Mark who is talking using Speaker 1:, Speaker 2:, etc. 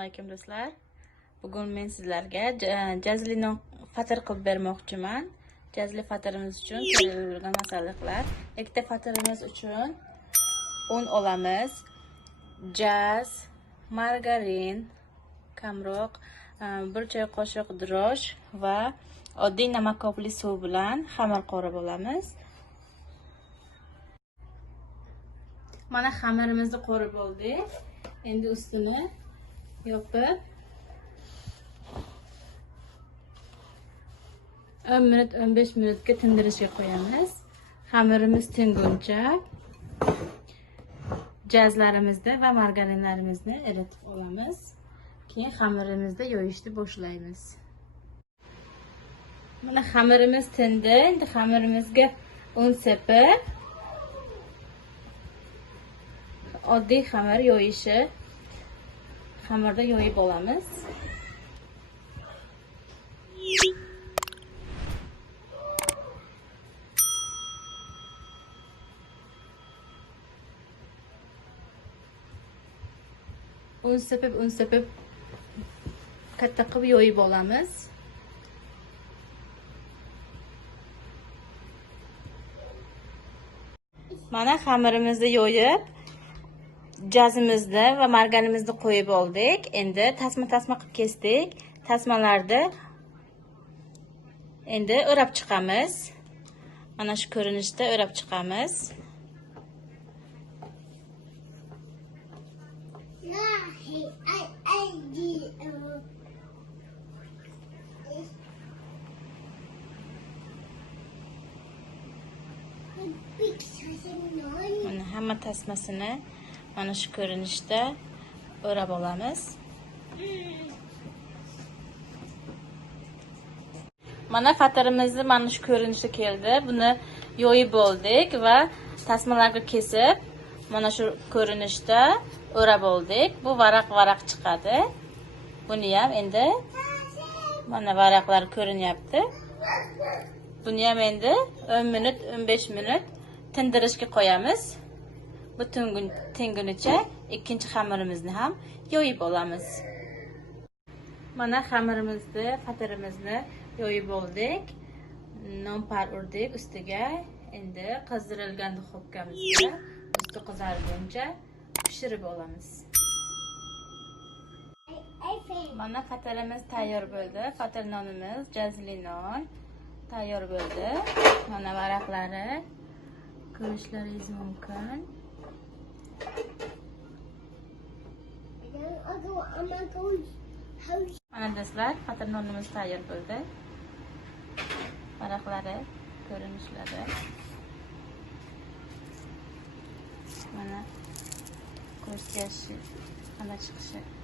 Speaker 1: alaykum do'stlar. Bugun men sizlarga e, jazli non fatir qilib bermoqchiman. Jazli fatrimiz uchun kerak bo'lgan masalliqlar ikkita fatrimiz uchun un olamiz. Jaz margarin kamroq e, bir choy qoshiq drosh va oddiy namakkopli suv bilan xamir qo'rib olamiz. Mana xamirimizni qo'rib oldik. Endi ustini yopib o'n minut 15 minutga tindirishga qo'yamiz. Xamirimiz tinguncha jazlarimizni va margarinlarimizni eritib olamiz. Keyin xamirimizni yoyishni boshlaymiz. Mana xamirimiz tindi. Endi xamirimizga un sepib oddiy xamir yoyishi xamirda yoyib olamiz un sepib un sepib. Katta qilib yoyib olamiz. Mana xamirimizni yoyib jazimizni va marganimizni qo'yib oldik. Endi tasma tasma qilib kesdik. Tasmalarni endi o'rab chiqamiz. Mana shu ko'rinishda o'rab chiqamiz. Mana hamma tasmasini mana shu ko'rinishda o'rab olamiz. Mana fatirimizni mana shu ko'rinishda keldi. Buni yoyib oldik va tasmalarga kesib mana shu ko'rinishda o'rab oldik. Bu varaq varaq chiqadi. Buni ham endi mana varaqlar ko'rinyapti. Buni ham endi 10 minut 15 minut tindirishga qo'yamiz. Butun tungun- tingunicha ikkinchi xamirimizni ham yoyib olamiz. Mana xamirimizni fatirimizni yoyib oldik. Nonpar urdik ustiga. Endi qizdirilgan duxovkamizga usti qizarguncha pishirib olamiz. Mana fatirimiz tayyor bo'ldi. Fatir nonimiz jazli non tayyor bo'ldi. Mana varaqlari ko'rishlaringiz mumkin. Mana do'stlar fatir nonimiz tayyor bo'ldi. Varaqlari ko'rinishlari. Mana ko'zga qanday chiqishi.